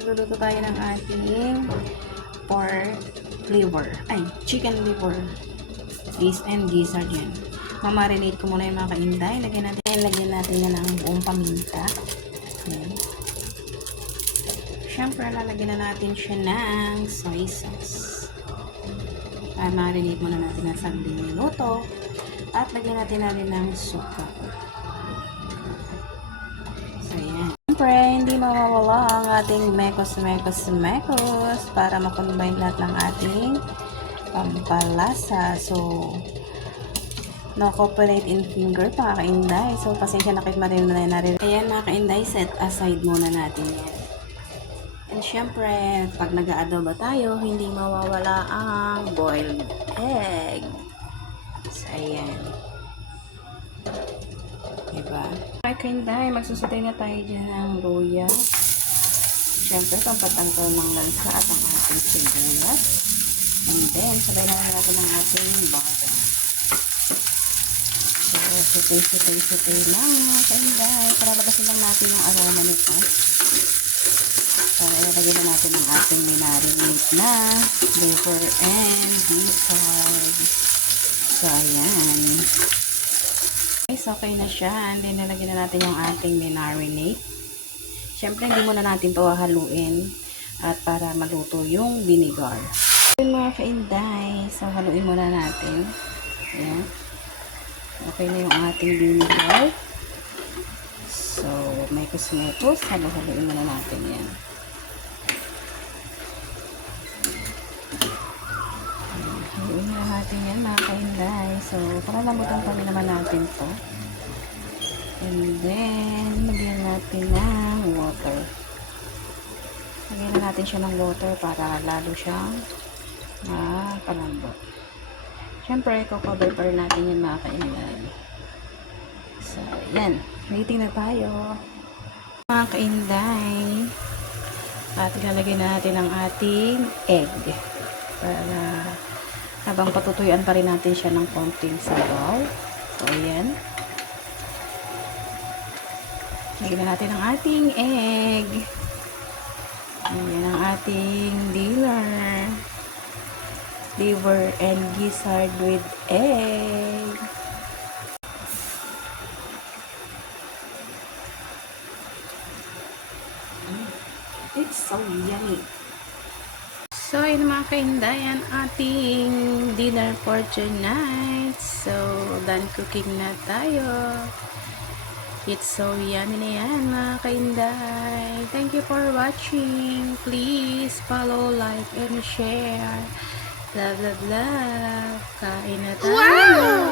magluluto tayo ng ating pork liver. Ay, chicken liver. And gizzard yan. Mamarinate ko muna yung mga kainday. Lagyan natin yan ng buong paminta. Ayan. Siyempre, lalagyan na natin siya ng soy sauce. Marinate muna natin ng 10 minuto. At lagyan natin ng suka. So, ayan. Siyempre, hindi mawawala ang ating mekos para makombine lahat ng ating pampalasa. So, no cooperate in finger mga kainday. So, pasensya na kahit marin na narin. Ayan mga kainday, set aside muna natin yan. And syempre, pag nag-aadobo tayo, hindi mawawala ang boiled egg. So, ayan. Diba? Mga kainday, magsusutay na tayo dyan ng luya. Syempre, pampatanggal ng lansa at ang ating sibuyas. And then, sabay na natin ang ating butter. So, sutay lang mga kainday. Para labasin lang natin yung aroma nito. Para ilagay na natin ang ating minarinate na liver and gizzard. So, ayan. Guys, okay na siya. And then, nalagyan na natin yung ating minarinate. Siyempre, hindi muna natin ito haluin at para maluto yung vinegar. Ayan mga kainday. So, haluin muna natin. Ayan. Okay na yung ating vinegar. So, may kusmetos. Haluin muna natin yan. Haluin na natin yan mga kainday. So, palalamutan kami naman natin to. And then, lagyan natin ng water. Lagyan na natin siya ng water para lalo siyang palambot. Siyempre, cover pa rin natin yan mga kainday. So, yan. Waiting na tayo. Mga kainday. At ilalagay na natin ang ating egg. Para habang patutuyuan pa rin natin siya ng konting sabaw. So, ayan. Lagyan na natin ang ating egg. Ayan ang ating liver and gizzard with egg. It's so yummy. So, yun mga kainday, ang ating dinner for tonight. So, done cooking na tayo. It's so yummy na yan mga kainday. Thank you for watching. Please follow, like, and share. Love, love, love. Kain na tayo. Wow!